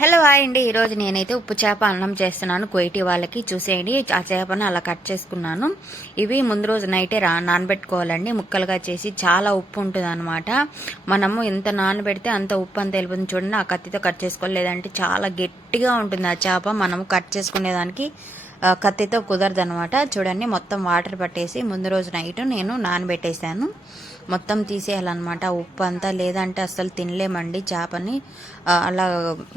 Hello hi అండి. ఈరోజు నేనైతే ఉప్పు చేప అన్నం చేస్తున్నాను కోయిటి వాళ్ళకి. చూసేయండి, ఆ చేపను అలా కట్ చేసుకున్నాను. ఇవి ముందు రోజు నైటే నానబెట్టుకోవాలండి, ముక్కలుగా చేసి. చాలా ఉప్పు ఉంటుంది అనమాట. మనము ఎంత నానబెడితే అంత ఉప్పు అంత వెళ్ళిపోతుంది. చూడండి, ఆ కత్తితో కట్ చేసుకోవాలి, లేదంటే చాలా గట్టిగా ఉంటుంది ఆ చేప. మనము కట్ చేసుకునేదానికి కత్తితో కుదరదు అనమాట. చూడండి, మొత్తం వాటర్ పట్టేసి ముందు రోజు నైట్ నేను నానబెట్టేశాను. మొత్తం తీసేయాలన్నమాట ఉప్పు అంతా, లేదంటే అస్సలు తినలేమండి చేపని. అలా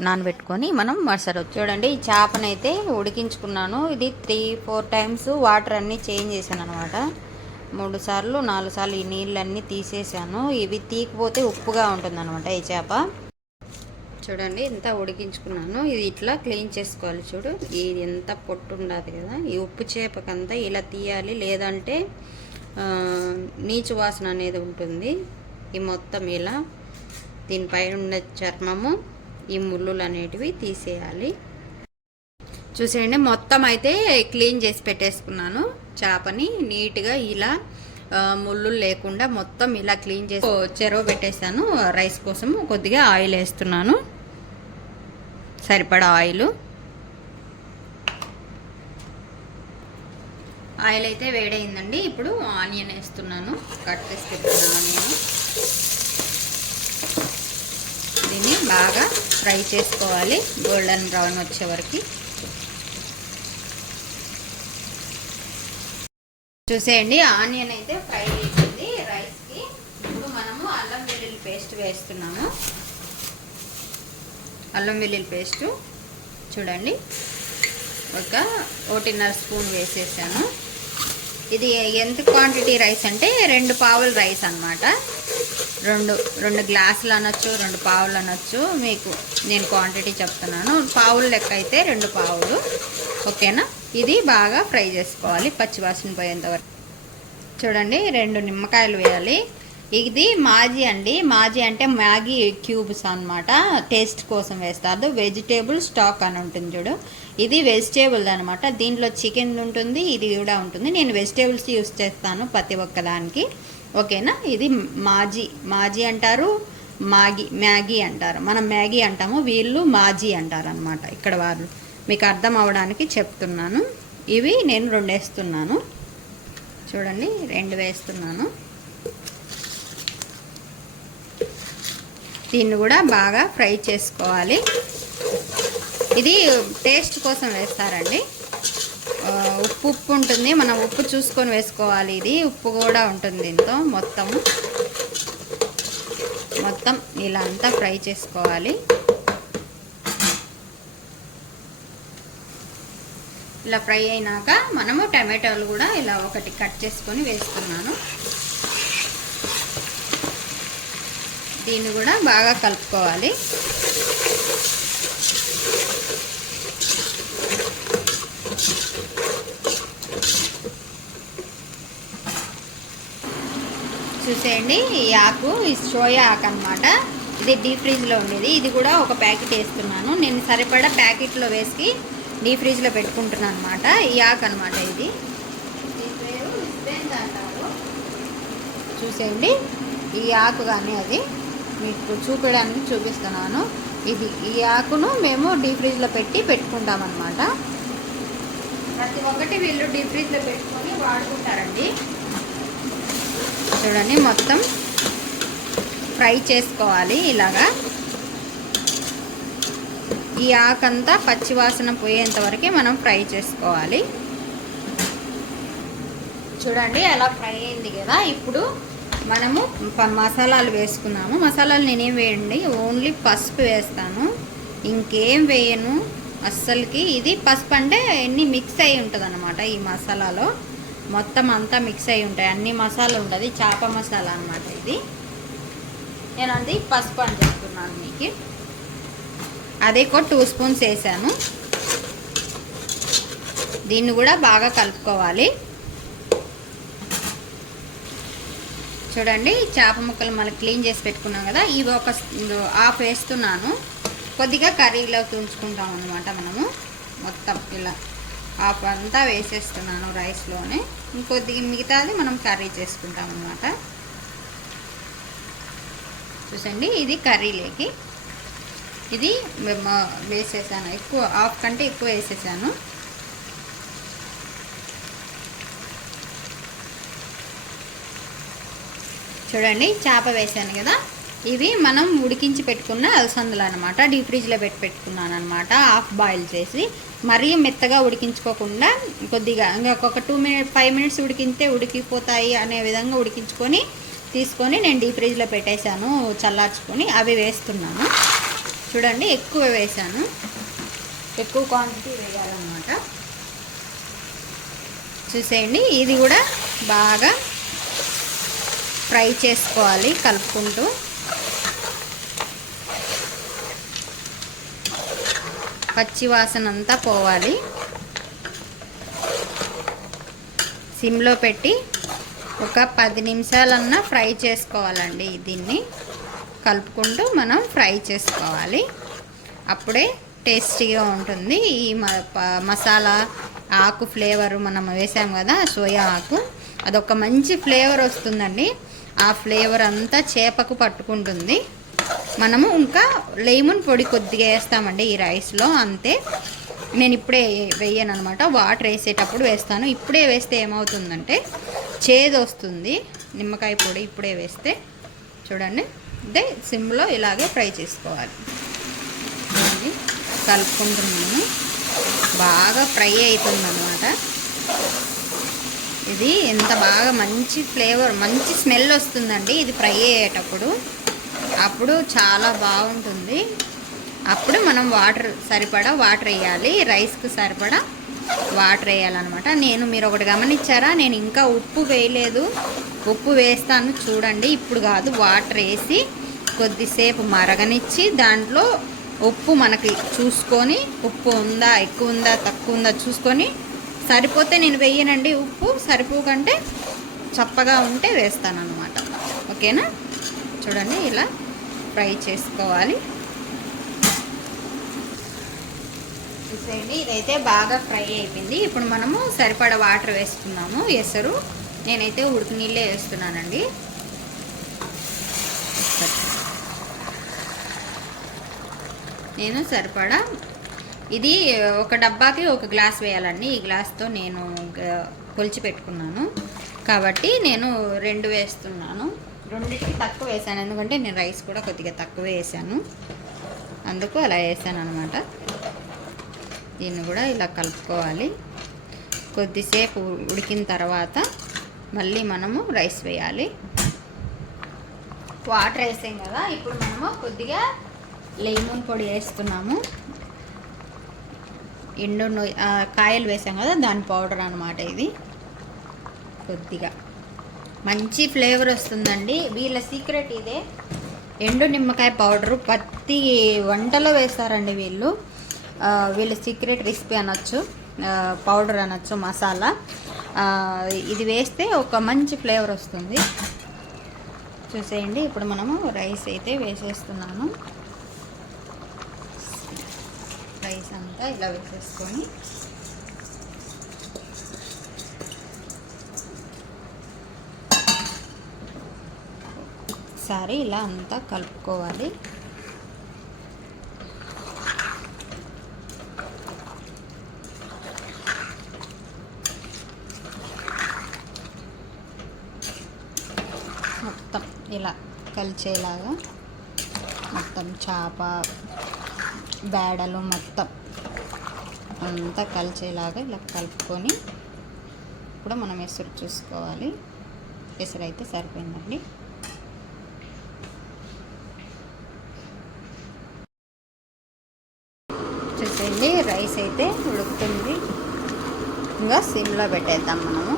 నానబెట్టుకొని మనం మరుసరు. చూడండి, ఈ చేపనైతే ఉడికించుకున్నాను. ఇది 3-4 టైమ్స్ వాటర్ అన్నీ చేంజ్ చేశాను అనమాట. 3 సార్లు 4 సార్లు ఈ నీళ్ళన్నీ తీసేసాను. ఇవి తీకపోతే ఉప్పుగా ఉంటుంది అనమాట ఈ చేప. చూడండి, ఇంత ఉడికించుకున్నాను. ఇది ఇట్లా క్లీన్ చేసుకోవాలి. చూడు, ఇది ఎంత పొట్టు ఉండదు కదా. ఈ ఉప్పు చేపకంతా ఇలా తీయాలి, లేదంటే నీచు వాసన అనేది ఉంటుంది. ఈ మొత్తం ఇలా దీనిపైన ఉన్న చర్మము, ఈ ముళ్ళులు అనేటివి తీసేయాలి. చూసేయండి, మొత్తం అయితే క్లీన్ చేసి పెట్టేసుకున్నాను చేపని. నీట్గా ఇలా ముళ్ళు లేకుండా మొత్తం ఇలా క్లీన్ చేసి చెరువు పెట్టేసాను. రైస్ కోసం కొద్దిగా ఆయిల్ వేస్తున్నాను, సరిపడా ఆయిల్. ఆయిల్ అయితే వేడైందండి. ఇప్పుడు ఆనియన్ వేస్తున్నాను, కట్ చేసి పెట్టుకున్నాను ఆనియన్. దీన్ని బాగా ఫ్రై చేసుకోవాలి, గోల్డెన్ బ్రౌన్ వచ్చే వరకు. చూసేయండి, ఆనియన్ అయితే ఫ్రై అయిపోయింది రైస్కి. ఇప్పుడు మనము అల్లం వెల్లుల్లి పేస్ట్ వేస్తున్నాము. అల్లం వెల్లుల్లి పేస్టు చూడండి, ఒక 1.5 స్పూన్ వేసేసాను. ఇది ఎంత క్వాంటిటీ రైస్ అంటే 2 పావుల రైస్ అనమాట. 2 గ్లాసులు అనొచ్చు, 2 పావులు అనొచ్చు. మీకు నేను క్వాంటిటీ చెప్తున్నాను. పావుల లెక్క అయితే 2 పావులు. ఓకేనా? ఇది బాగా ఫ్రై చేసుకోవాలి, పచ్చివాసన పోయేంత వరకు. చూడండి, 2 నిమ్మకాయలు వేయాలి. ఇది మాజీ అండి. మాజీ అంటే మ్యాగీ క్యూబ్స్ అనమాట. టేస్ట్ కోసం వేస్తారు. వెజిటేబుల్ స్టాక్ అని ఉంటుంది చూడు, ఇది వెజిటేబుల్ అనమాట. దీంట్లో చికెన్ ఉంటుంది, ఇది కూడా ఉంటుంది. నేను వెజిటేబుల్స్ యూస్ చేస్తాను ప్రతి ఒక్కదానికి. ఓకేనా? ఇది మాజీ అంటారు, మ్యాగీ అంటారు. మనం మ్యాగీ అంటాము, వీళ్ళు మాజీ అంటారు అనమాట ఇక్కడ వాళ్ళు. మీకు అర్థం అవ్వడానికి చెప్తున్నాను. ఇవి నేను 2 వేస్తున్నాను. చూడండి, 2 వేస్తున్నాను. దీన్ని కూడా బాగా ఫ్రై చేసుకోవాలి. ఇది టేస్ట్ కోసం వేస్తారండి. ఉప్పు ఉంటుంది, మనం ఉప్పు చూసుకొని వేసుకోవాలి. ఇది ఉప్పు కూడా ఉంటుంది దీంతో. మొత్తం ఇలా అంతా ఫ్రై చేసుకోవాలి. ఇలా ఫ్రై అయినాక మనము టమాటోలు కూడా ఇలా ఒకటి కట్ చేసుకొని వేస్తున్నాను. దీన్ని కూడా బాగా కలుపుకోవాలి. చూసేయండి, ఈ ఆకు సోయా ఆకు అనమాట. ఇది డీప్ ఫ్రిడ్జ్లో ఉండేది. ఇది కూడా ఒక ప్యాకెట్ వేస్తున్నాను. నేను సరిపడా ప్యాకెట్లో వేసి డీప్ ఫ్రిడ్జ్లో పెట్టుకుంటున్నాను అనమాట. ఈ ఆకు అనమాట ఇది. చూసేయండి, ఈ ఆకు కానీ అది మీకు చూపిస్తున్నాను. ఈ ఆకును మేము డీప్ ఫ్రిడ్జ్లో పెట్టుకుంటామన్నమాట. ప్రతి ఒక్కటి వీళ్ళు డీప్ ఫ్రిడ్జ్లో పెట్టుకొని వాడుకుంటారండి. చూడండి, మొత్తం ఫ్రై చేసుకోవాలి ఇలాగా. ఈ ఆకంతా పచ్చివాసన పోయేంత వరకు మనం ఫ్రై చేసుకోవాలి. చూడండి, అలా ఫ్రై అయింది కదా. ఇప్పుడు మనము మసాలాలు వేసుకున్నాము. మసాలాలు నేనేం వేయండి, ఓన్లీ పసుపు వేస్తాను, ఇంకేం వేయను అస్సలకి. ఇది పసుపు అంటే అన్నీ మిక్స్ అయి ఉంటుంది అనమాట. ఈ మసాలాలో మొత్తం అంతా మిక్స్ అయి ఉంటాయి, అన్ని మసాలా ఉంటుంది. చేప మసాలా అనమాట ఇది. నేను అది పసుపు అని చెప్తున్నాను మీకు. అదే 2 స్పూన్స్ వేసాను. దీన్ని కూడా బాగా కలుపుకోవాలి. చూడండి, చేప ముక్కలు మనం క్లీన్ చేసి పెట్టుకున్నాం కదా, ఇవి ఒక హాఫ్ వేస్తున్నాను. కొద్దిగా కర్రీలోకి ఉంచుకుంటాం అనమాట మనము. మొత్తం ఇలా హాఫ్ అంతా వేసేస్తున్నాను రైస్లోనే. ఇంకొద్దిగా మిగతాది మనం కర్రీ చేసుకుంటాం అనమాట. చూసండి, ఇది కర్రీలోకి. ఇది వేసేసాను, ఎక్కువ హాఫ్ కంటే ఎక్కువ వేసేసాను. చూడండి చేప వేసాను కదా, ఇవి మనం ఉడికించి పెట్టుకున్న అలసందలు అనమాట. డీప్ ఫ్రిడ్జ్లో పెట్టుకున్నాను అనమాట, హాఫ్ బాయిల్ చేసి. మరీ మెత్తగా ఉడికించుకోకుండా కొద్దిగా ఇంకొక 5 మినిట్స్ ఉడికితే ఉడికిపోతాయి అనే విధంగా ఉడికించుకొని తీసుకొని నేను డీప్ ఫ్రిడ్జ్లో పెట్టేశాను చల్లార్చుకొని. అవి వేస్తున్నాను. చూడండి ఎక్కువ వేసాను, ఎక్కువ క్వాంటిటీ వేయాలన్నమాట. చూసేయండి, ఇది కూడా బాగా ఫ్రై చేసుకోవాలి కలుపుకుంటూ. పచ్చి వాసన అంతా పోవాలి. సిమ్లో పెట్టి ఒక 10 నిమిషాలన్నా ఫ్రై చేసుకోవాలండి. దీన్ని కలుపుకుంటూ మనం ఫ్రై చేసుకోవాలి, అప్పుడే టేస్టీగా ఉంటుంది. ఈ మసాలా ఆకు ఫ్లేవర్ మనం వేసాం కదా, సోయా ఆకు, అదొక మంచి ఫ్లేవర్ వస్తుందండి. ఆ ఫ్లేవర్ అంతా చేపకు పట్టుకుంటుంది. మనము ఇంకా లెమన్ పొడి కొద్దిగా వేస్తామండి ఈ రైస్లో, అంతే. నేను ఇప్పుడే వేయను అనమాట, వాటర్ వేసేటప్పుడు వేస్తాను. ఇప్పుడే వేస్తే ఏమవుతుందంటే చేదు వస్తుంది, నిమ్మకాయ పొడి ఇప్పుడే వేస్తే. చూడండి, అంటే సిమ్లో ఇలాగే ఫ్రై చేసుకోవాలి. కలుపుకుంటున్నాను, బాగా ఫ్రై అవుతుందన్నమాట. ఇది ఎంత బాగా మంచి ఫ్లేవర్, మంచి స్మెల్ వస్తుందండి ఇది ఫ్రై అయ్యేటప్పుడు. అప్పుడు చాలా బాగుంటుంది. అప్పుడు మనం సరిపడా వాటర్ వేయాలి, రైస్కి సరిపడా వాటర్ వేయాలన్నమాట. మీరు ఒకటి గమనించారా, నేను ఇంకా ఉప్పు వేయలేదు. ఉప్పు వేస్తాను చూడండి, ఇప్పుడు కాదు. వాటర్ వేసి కొద్దిసేపు మరగనిచ్చి దాంట్లో ఉప్పు మనకి చూసుకొని, ఉప్పు ఉందా, ఎక్కువ ఉందా, తక్కువ ఉందా చూసుకొని, సరిపోతే నేను వేయనండి. ఉప్పు సరిపోకంటే చప్పగా ఉంటే వేస్తాను అన్నమాట. ఓకేనా? చూడండి, ఇలా ఫ్రై చేసుకోవాలి. చూసేయండి, ఇదైతే బాగా ఫ్రై అయిపోయింది. ఇప్పుడు మనము సరిపడా వాటర్ వేసుకున్నాము. ఎసరు నేనైతే ఉడికి నీళ్ళే వేస్తున్నానండి. నేను సరిపడా, ఇది ఒక డబ్బాకి 1 గ్లాస్ వేయాలండి. ఈ గ్లాస్తో నేను కొలిచి పెట్టుకున్నాను కాబట్టి నేను 2 వేస్తున్నాను. 2కి తక్కువ వేసాను, ఎందుకంటే నేను రైస్ కూడా కొద్దిగా తక్కువ వేసాను, అందుకు అలా వేసాను అనమాట. దీన్ని కూడా ఇలా కలుపుకోవాలి. కొద్దిసేపు ఉడికిన తర్వాత మళ్ళీ మనము రైస్ వేయాలి. వాటర్ వేసాం కదా, ఇప్పుడు మనము కొద్దిగా లెమన్ పొడి వేస్తున్నాము. కాయలు వేసాం కదా, దాని పౌడర్ అనమాట ఇది. కొద్దిగా మంచి ఫ్లేవర్ వస్తుందండి. వీళ్ళ సీక్రెట్ ఇదే, ఎండు నిమ్మకాయ పౌడరు ప్రతి వంటలో వేస్తారండి వీళ్ళు. వీళ్ళ సీక్రెట్ రెసిపీ అనొచ్చు, పౌడర్ అనొచ్చు, మసాలా. ఇది వేస్తే ఒక మంచి ఫ్లేవర్ వస్తుంది. చూసేయండి, ఇప్పుడు మనము రైస్ అయితే వేసేస్తున్నాను. రైస్ అంతా ఇలా వేసేసుకొని ఒకసారి ఇలా అంతా కలుపుకోవాలి. మొత్తం ఇలా కలిసేలాగా, మొత్తం చేప బేడలు మొత్తం అంతా కలిసేలాగా ఇలా కలుపుకొని ఇప్పుడు మనం ఎసురు చూసుకోవాలి. ఎసురు అయితే సరిపోయిందండి. చూసేయండి, రైస్ అయితే ఉడుకుతుంది. ఇంకా సిమ్లో పెట్టేద్దాం మనము.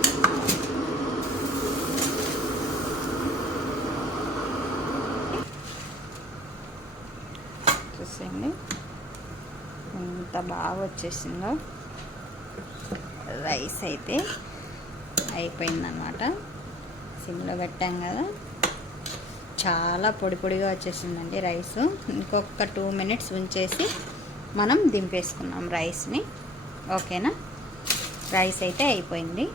చూసేయండి ఎంత బాగా వచ్చేసిందో. రైస్ అయితే అయిపోయిందన్నమాట. సిమ్లో పెట్టాం కదా, చాలా పొడి పొడిగా వచ్చేసిందండి రైస్. ఇంకొక 2 మినిట్స్ ఉంచేసి మనం దింపేసుకున్నాం రైస్ని. ఓకేనా? రైస్ అయితే అయిపోయింది.